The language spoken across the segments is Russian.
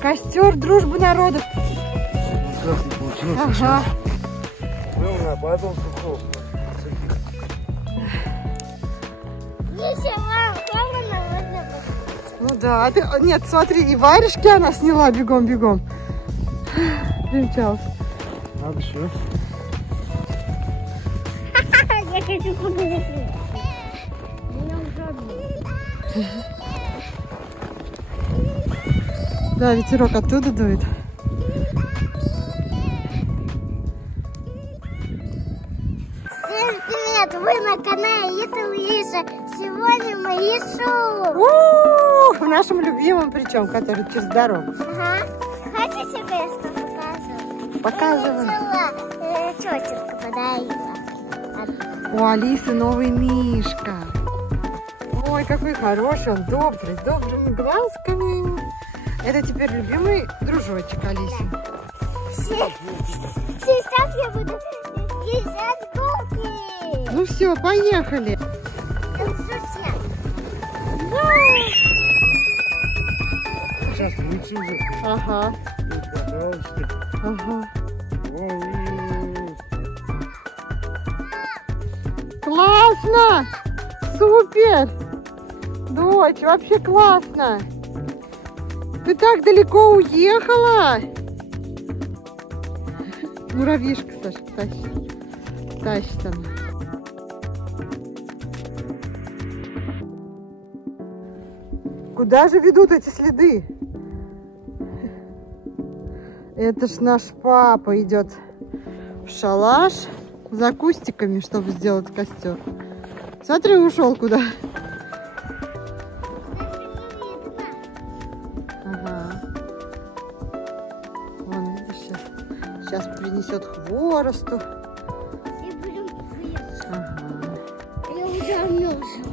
Костер дружбы народов. Красный получился. Ага. Был на потом сухого. Если вам холодно, можно посмотреть. Ну да, а ты... Нет, смотри, и варежки она сняла бегом-бегом. Примчалась. Надо еще. Я хочу погулять. Да, ветерок оттуда дует. Всем привет! Вы на канале Little Lisa. Сегодня мы ищем. В нашем любимом, причем, который через дорогу. Ага. Хотите кое-что покажу? Показывай. Тетенька подарила. У Алисы новый мишка. Ой, какой хороший он, добрый, с добрыми глазками. Это теперь любимый дружочек Алисы. Сейчас я буду вязать куклы. Ну все, поехали. Сейчас включу уже. Ага, Пожалуйста. ага. Ой. Классно! Супер! Дочь, вообще классно! Ты так далеко уехала! Муравьишка, Сашка, тащит. Тащит она. Куда же ведут эти следы? Это ж наш папа идет в шалаш за кустиками, чтобы сделать костер. Смотри, ушел куда. Ага. Вон, видишь, сейчас принесет хворосту. И будем вязать. Ага. Я уже обмерзла.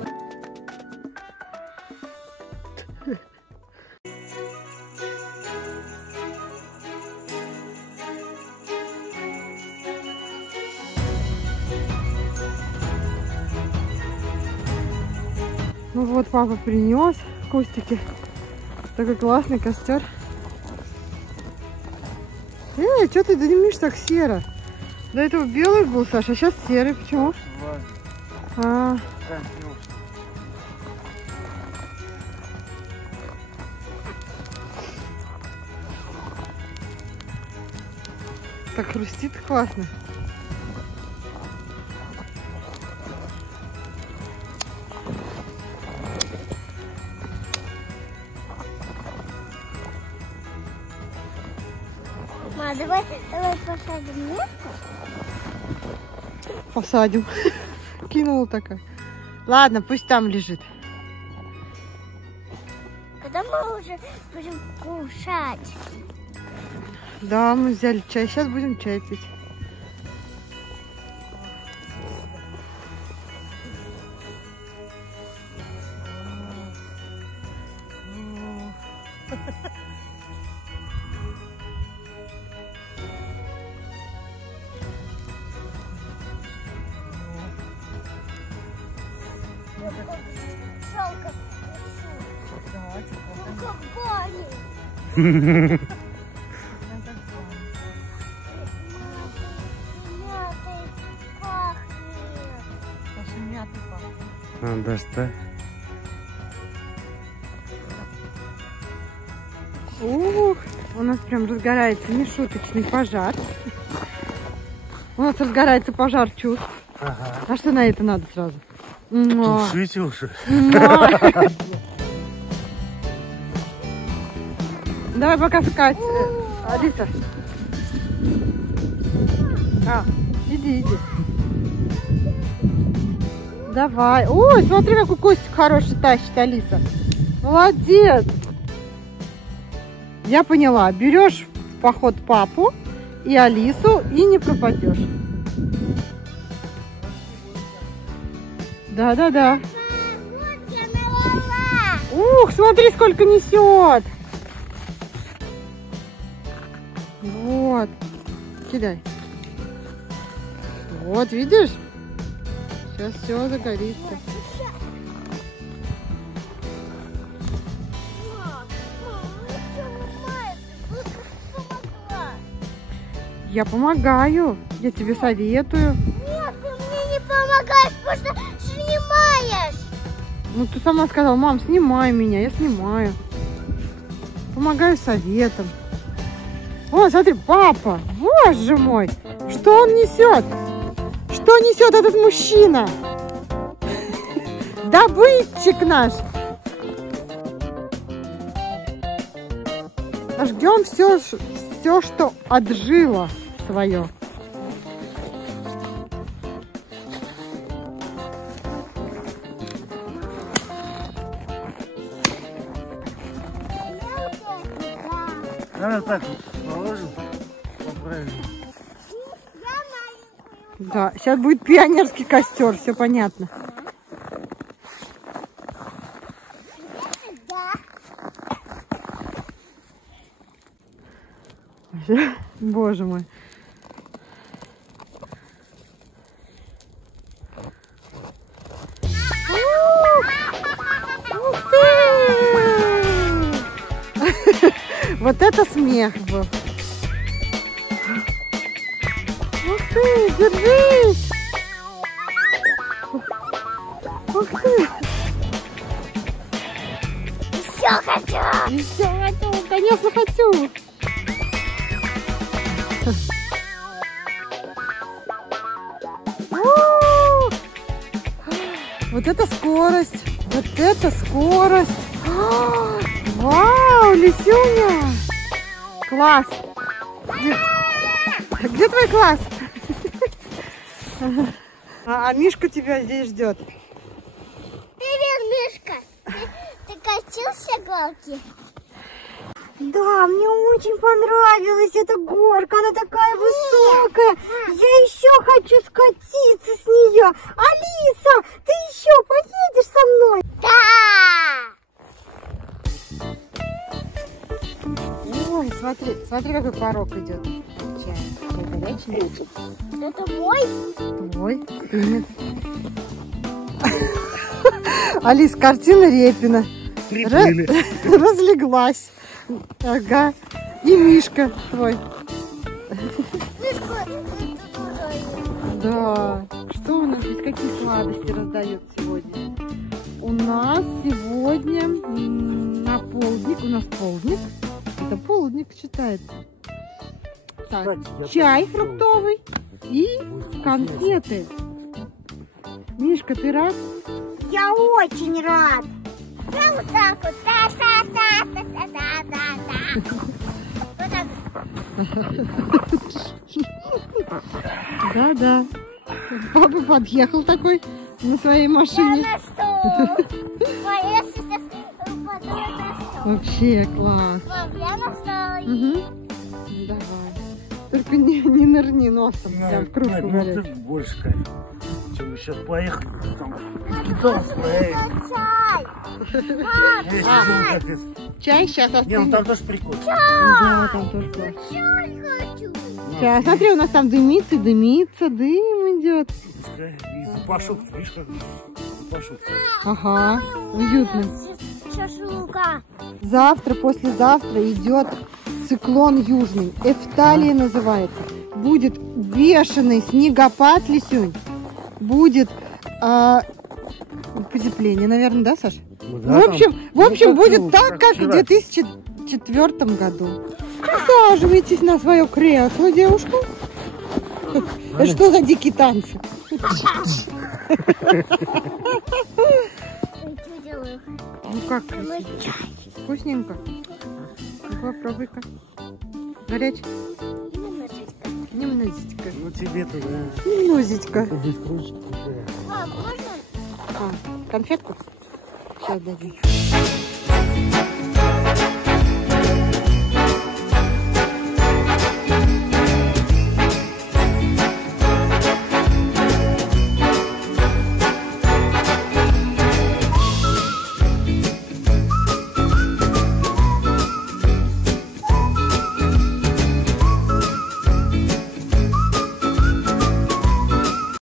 Ну вот, папа принес кустики. Такой классный костер. Что ты дымишь так серо? До этого белый был, Саша, а сейчас серый. Почему? А, так хрустит классно. Ма, давай посадим метку. Посадим. Кинула такая. Ладно, пусть там лежит. Когда мы уже будем кушать. Да, мы взяли чай. Сейчас будем чай пить. Жалко. Ну как баню. Мятой пахнет. Саша, мятый пахнет. А, даже так. Ух, у нас прям разгорается нешуточный пожар. У нас разгорается пожар чувств. Ага. А что на это надо сразу? Муа. Тушите уже. Муа. Давай пока скать. Алиса. Иди. Давай. Ой, смотри, какой костик хороший тащит Алиса. Молодец. Я поняла. Берешь в поход папу и Алису и не пропадешь. Да. Вот я налила. Ух, смотри, сколько несет. Вот. Кидай. Вот, видишь? Сейчас все загорится. Мама, это ломает. Я помогаю. Я тебе советую. Нет, ты мне не помогаешь, потому что снимаешь. Ну, ты сама сказала, мам, снимай меня. Я снимаю. Помогаю советом. О, смотри, папа. Боже мой. Что он несет? Что несет этот мужчина? Добытчик наш. Жгем все, что отжило свое. Надо так положим, поправим. Да, сейчас будет пионерский костер, все понятно. Боже мой. Ух ты! Вот это смех был. Ух ты, держись! Ух ты! Еще хочу. Еще хочу, конечно хочу. Вот это скорость! Вот это скорость! Вау, Лисюня! Класс! Где твой класс? А Мишка тебя здесь ждет. Привет, Мишка. Ты катился горки? Да, мне очень понравилась эта горка, она такая высокая. Я еще хочу скатиться с нее. Алиса, ты еще поедешь со мной? Да! Ой, смотри, какой порог идет. Чай. Какой горячий. Это мой? Ой, нет. Алис, картина Репина. Приплыли. Разлеглась. Ага. И Мишка твой. Мишка, ты тоже. Да. Что у нас здесь? Какие сладости раздают сегодня? У нас сегодня на полдник. У нас полдник. Это полдник считается. Так, Кстати, чай я фруктовый и конфеты. Мишка, ты рад? Я очень рад. Да, вот так вот. Да. Вот так. Да. Папа подъехал такой на своей машине. Я на стол. Моя сейчас упадет на стол. Вообще класс. Мам, я на стол. Угу. Давай. Только не нырни носом, прям в кружку Ну, горячую. ты больше, Кать. Чем мы сейчас поехали, там кидался на это. Чай. Мам, Я чай. сидел, капец. Чай сейчас Не, ну остынет. там тоже прикол. Да, там тоже класс. Чай хочу. Сейчас, смотри, у нас там дымится, дым идет. И запашок, видишь, как запашок. Ага, уютно. Шашлыка. Завтра, послезавтра идет циклон южный. Эфталия называется. Будет бешеный снегопад, Лисюнь. Будет потепление, наверное, да, Саш? Ну, В общем, будет ну, так, как в вчера. 2004 году. Усаживайтесь на свое кресло, девушка. Это что за дикие танцы? Что делаю? Ну как, Мы чай. вкусненько. Ну попробуй-ка. Горячий? Немножечко. Немножечко. Ну тебе-то, да. Немножечко. Без кружки. Мам, можно? Конфетку? Сейчас дадим.